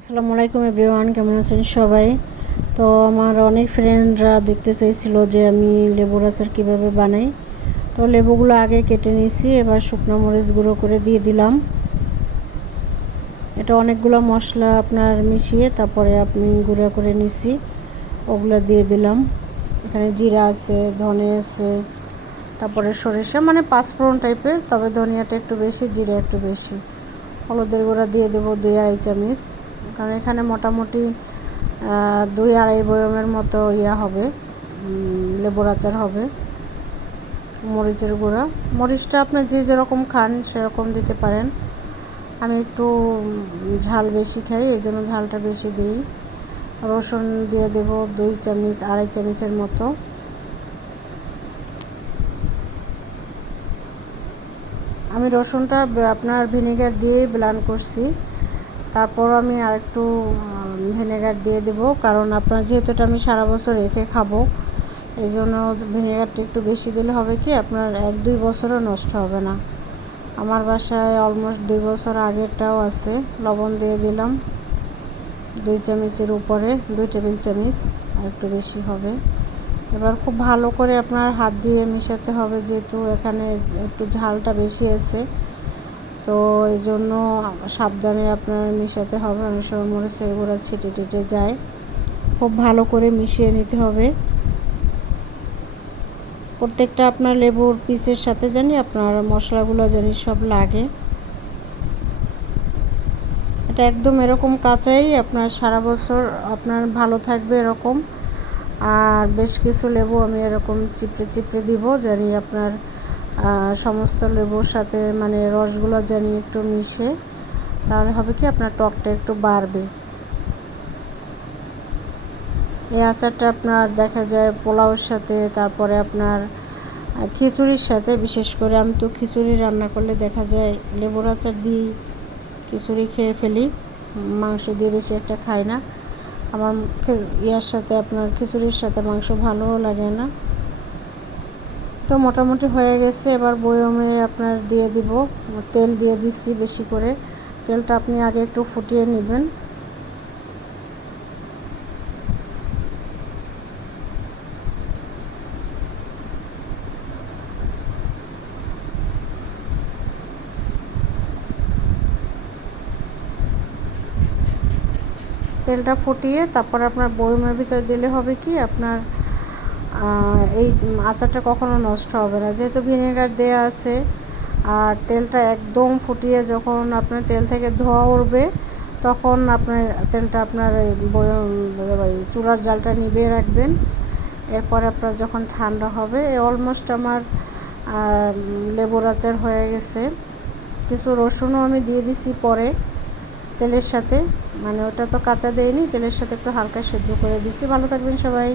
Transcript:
আসসালামু আলাইকুম এভরিওয়ান, কেমন আছেন সবাই? তো আমার অনেক ফ্রেন্ডরা দেখতে চাইছিল যে আমি লেবুর আচার কীভাবে বানাই। তো লেবুগুলো আগে কেটে নিয়েছি, এবার শুকনো মরিচ গুঁড়ো করে দিয়ে দিলাম। এটা অনেকগুলো মশলা আপনার মিশিয়ে তারপরে আপনি গুঁড়ো করে নিছি, ওগুলো দিয়ে দিলাম। এখানে জিরা আছে, ধনে আছে, তারপরে সরিষা, মানে পাঁচফোড়ন টাইপের, তবে ধনিয়াটা একটু বেশি, জিরা একটু বেশি। হলুদের গুঁড়া দিয়ে দেবো 2-2.5 চামচ, কারণ এখানে মোটামুটি 2-2.5 বয়মের মতো হবে, লেবুর আচার হবে। মরিচের গুঁড়া, মরিচটা আপনার যে যেরকম খান সেরকম দিতে পারেন। আমি একটু ঝাল বেশি খাই, এই জন্য ঝালটা বেশি দিই। রসুন দিয়ে দেবো 2 চামচ, 2.5 চামচের মতো। আমি রসুনটা আপনার ভিনেগার দিয়ে ব্লেন্ড করছি, তারপর আমি আরেকটু ভিনেগার দিয়ে দেবো, কারণ আপনার যেহেতু এটা আমি সারা বছর রেখে খাবো, এই জন্য ভিনেগারটা একটু বেশি দিলে হবে কি আপনার 1-2 বছরও নষ্ট হবে না। আমার বাসায় অলমোস্ট 2 বছর আগেরটাও আছে। লবণ দিয়ে দিলাম 2 চামচের উপরে, 2 টেবিল চামচ, আর একটু বেশি হবে। এবার খুব ভালো করে আপনার হাত দিয়ে মেশাতে হবে, যেহেতু এখানে একটু ঝালটা বেশি আছে, তো এই জন্য সাবধানে আপনার মেশাতে হবে। অনেক সময় মরিচের গুঁড়া ছিটে যায়, খুব ভালো করে মিশিয়ে নিতে হবে। প্রত্যেকটা আপনার লেবুর পিসের সাথে জানি আপনার মশলাগুলো জানি সব লাগে। এটা একদম এরকম কাঁচাই আপনার সারা বছর আপনার ভালো থাকবে এরকম। আর বেশ কিছু লেবু আমি এরকম চিপড়ে দিব, জানি আপনার সমস্ত লেবুর সাথে মানে রসগুলো জানি একটু মিশে, তাহলে হবে কি আপনার টকটা একটু বাড়বে। এই আচারটা আপনার দেখা যায় পোলাওর সাথে, তারপরে আপনার খিচুড়ির সাথে, বিশেষ করে আমি তো খিচুড়ি রান্না করলে দেখা যায় লেবুর আচার দিয়ে খিচুড়ি খেয়ে ফেলি, মাংস দিয়ে বেশি একটা খাই না। আমার সাথে আপনার খিচুড়ির সাথে মাংস ভালোও লাগে না। তো মোটামুটি হয়ে গেছে, এবার বয়মে আপনার দিয়ে দিব। তেল দিয়ে দিচ্ছি বেশি করে, তেলটা আপনি আগে একটু ফুটিয়ে নেবেন। তেলটা ফুটিয়ে তারপর আপনার বয়মের ভিতরে দিলে হবে কি আপনার এই আচারটা কখনো নষ্ট হবে না, যেহেতু ভিনেগার দেওয়া আছে। আর তেলটা একদম ফুটিয়ে যখন আপনার তেল থেকে ধোঁয়া উঠবে, তখন আপনার তেলটা আপনার চুলার জালটা নিভিয়ে রাখবেন। এরপর আপনার যখন ঠান্ডা হবে, অলমোস্ট আমার লেবুর আচার হয়ে গেছে। কিছু রসুনও আমি দিয়ে দিছি পরে তেলের সাথে, মানে ওটা তো কাঁচা দেয়নি, তেলের সাথে একটু হালকা সেদ্ধ করে দিছি। ভালো থাকবেন সবাই।